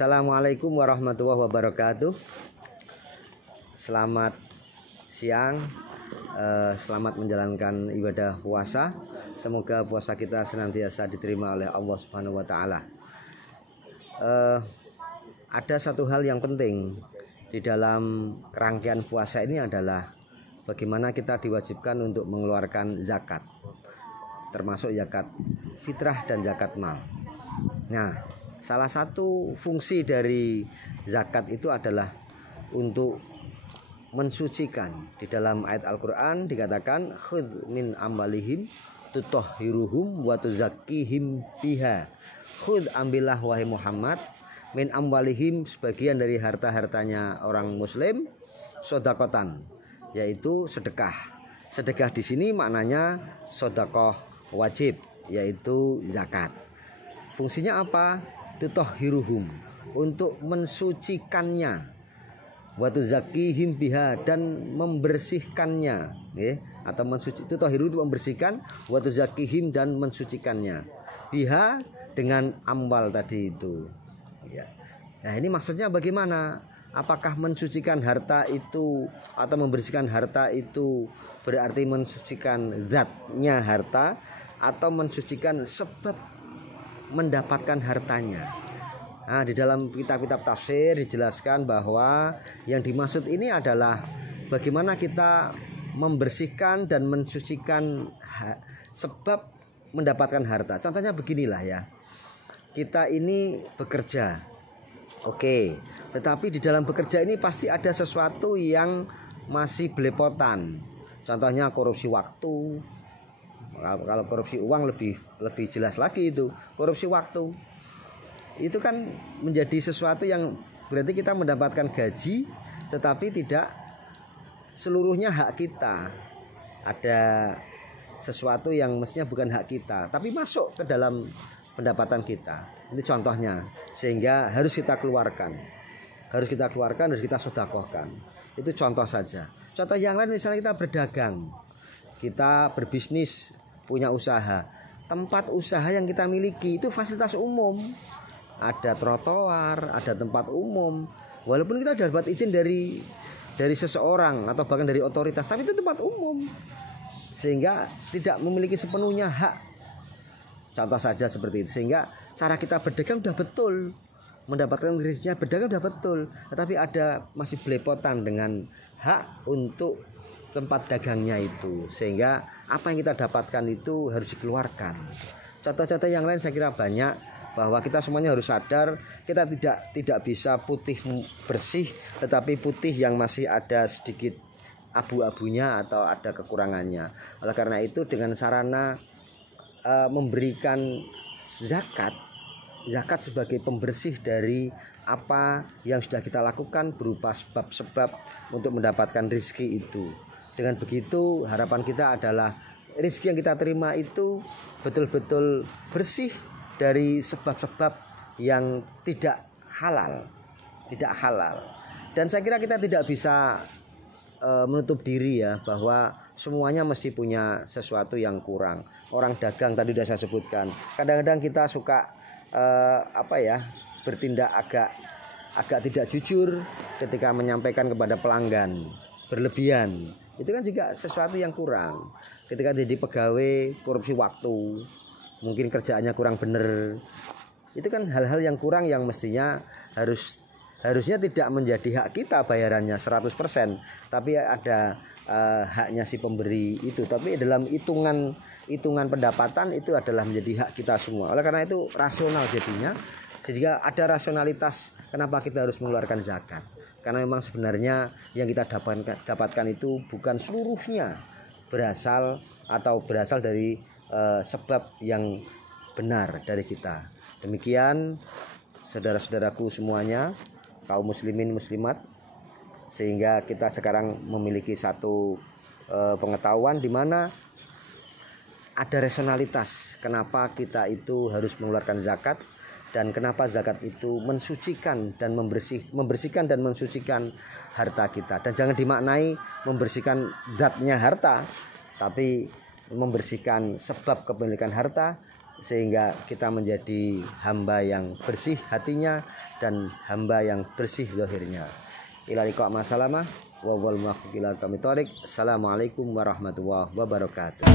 Assalamualaikum warahmatullahi wabarakatuh. Selamat siang, selamat menjalankan ibadah puasa. Semoga puasa kita senantiasa diterima oleh Allah Subhanahu wa Ta'ala. Ada satu hal yang penting di dalam rangkaian puasa ini adalah bagaimana kita diwajibkan untuk mengeluarkan zakat, termasuk zakat fitrah dan zakat mal. Nah, salah satu fungsi dari zakat itu adalah untuk mensucikan. Di dalam ayat Al-Quran dikatakan khudh min amwalihim tutahhiruhum wa tuzakkihim biha. Khudh, ambillah wahai Muhammad, min amwalihim, sebagian dari harta-hartanya orang muslim, sodakotan, yaitu sedekah. Sedekah di sini maknanya sodakoh wajib, yaitu zakat. Fungsinya apa? Tutahhiruhum, untuk mensucikannya, wa tuzakkihim biha, dan membersihkannya, atau mensuci. Tutahhiru itu membersihkan, wa tuzakkihim, dan mensucikannya, biha, dengan amwal tadi itu. Nah, ini maksudnya bagaimana? Apakah mensucikan harta itu atau membersihkan harta itu berarti mensucikan zatnya harta, atau mensucikan sebab mendapatkan hartanya? Nah, di dalam kitab-kitab tafsir dijelaskan bahwa yang dimaksud ini adalah bagaimana kita membersihkan dan mensucikan sebab mendapatkan harta. Contohnya beginilah ya. Kita ini bekerja. Oke, tetapi di dalam bekerja ini pasti ada sesuatu yang masih belepotan. Contohnya korupsi waktu. Kalau korupsi uang lebih jelas lagi, itu korupsi waktu. Itu kan menjadi sesuatu yang berarti kita mendapatkan gaji tetapi tidak seluruhnya hak kita. Ada sesuatu yang mestinya bukan hak kita tapi masuk ke dalam pendapatan kita. Ini contohnya, sehingga harus kita keluarkan. Harus kita sedekahkan. Itu contoh saja. Contoh yang lain, misalnya kita berdagang, kita berbisnis, punya usaha. Tempat usaha yang kita miliki itu fasilitas umum. Ada trotoar, ada tempat umum. Walaupun kita sudah dapat izin dari seseorang atau bahkan dari otoritas, tapi itu tempat umum, sehingga tidak memiliki sepenuhnya hak. Contoh saja seperti itu. Sehingga cara kita berdagang sudah betul, mendapatkan rezekinya berdagang sudah betul, tetapi ada masih belepotan dengan hak untuk tempat dagangnya itu, sehingga apa yang kita dapatkan itu harus dikeluarkan. Contoh-contoh yang lain saya kira banyak, bahwa kita semuanya harus sadar kita tidak bisa putih bersih, tetapi putih yang masih ada sedikit abu-abunya atau ada kekurangannya. Oleh karena itu, dengan sarana memberikan zakat sebagai pembersih dari apa yang sudah kita lakukan berupa sebab-sebab untuk mendapatkan rezeki itu. Dengan begitu harapan kita adalah rezeki yang kita terima itu betul-betul bersih dari sebab-sebab yang tidak halal. Dan saya kira kita tidak bisa menutup diri ya, bahwa semuanya mesti punya sesuatu yang kurang. Orang dagang tadi sudah saya sebutkan, kadang-kadang kita suka bertindak agak tidak jujur ketika menyampaikan kepada pelanggan, berlebihan. Itu kan juga sesuatu yang kurang. Ketika jadi pegawai korupsi waktu, mungkin kerjaannya kurang benar. Itu kan hal-hal yang kurang yang mestinya harusnya tidak menjadi hak kita bayarannya 100%, tapi ada haknya si pemberi itu. Tapi dalam hitungan pendapatan itu adalah menjadi hak kita semua. Oleh karena itu rasional jadinya, sehingga ada rasionalitas kenapa kita harus mengeluarkan zakat. Karena memang sebenarnya yang kita dapatkan itu bukan seluruhnya berasal dari sebab yang benar dari kita. Demikian saudara-saudaraku semuanya, kaum muslimin muslimat, sehingga kita sekarang memiliki satu pengetahuan di mana ada rasionalitas kenapa kita itu harus mengeluarkan zakat, dan kenapa zakat itu mensucikan dan membersihkan dan mensucikan harta kita. Dan jangan dimaknai membersihkan zatnya harta, tapi membersihkan sebab kepemilikan harta sehingga kita menjadi hamba yang bersih hatinya dan hamba yang bersih zahirnya. Ila liqa masalamah wa wal muwaffiq ila aqwamit thoriq. Assalamualaikum warahmatullahi wabarakatuh.